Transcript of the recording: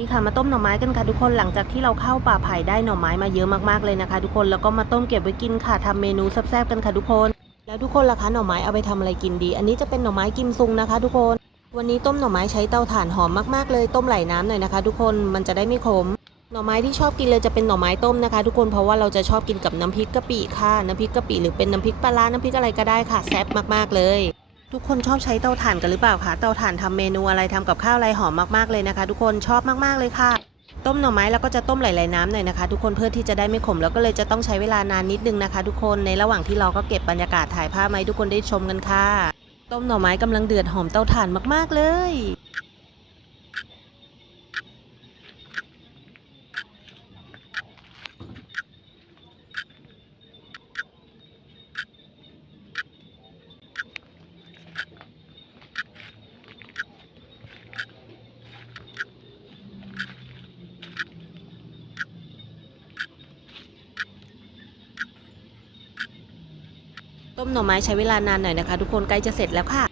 นี่ค่ะมาต้มหน่อไม้กันค่ะทุกคนหลังจากที่เราเข้าป่าไผ่ได้หน่อไม้มาเยอะมากๆเลยนะคะ ทุกคนแล้วก็มาต้มเก็บไว้กินค่ะทำเมนูแซ่บๆกันค่ะทุกคน แล้วทุกคนล่ะคะหน่อไม้เอาไปทำอะไรกินดี อันนี้จะเป็นหน่อไม้กิมซุงนะคะ ทุกคน วันนี้ต้มหน่อไม้ใช้เตาถ่านหอมมากๆเลย ต้มไหลน้ำหน่อยนะคะ ทุกคนมันจะได้ไม่ขมหน่อไม้ที่ชอบกินเลยจะเป็นหน่อไม้ต้มนะคะ ทุกคนเพราะว่าเราจะชอบกินกับน้ำพริกกะปิค่ะ น้ำพริกกะปิหรือเป็นน้ำพริกปลาร้าน้ำพริกอะไรก็ได้ค่ะแซ่บมากๆเลย ทุกคนชอบใช้เตาถ่านกันหรือเปล่าคะ เตาถ่านทำเมนูอะไรทำกับข้าวอะไรหอมมากๆเลยนะคะ ทุกคนชอบมากๆเลยค่ะ ต้มหน่อไม้แล้วก็จะต้มหลายๆน้ำหน่อยนะคะ ทุกคนเพื่อที่จะได้ไม่ขมแล้วก็เลยจะต้องใช้เวลานานนิดนึงนะคะ ทุกคนในระหว่างที่เราก็เก็บบรรยากาศถ่ายภาพมาให้ทุกคนได้ชมกันค่ะ ต้มหน่อไม้กำลังเดือดหอมเตาถ่านมากๆเลย ต้มหน่อไม้ใช้เวลานานหน่อยนะคะ ทุกคนใกล้จะเสร็จแล้วค่ะ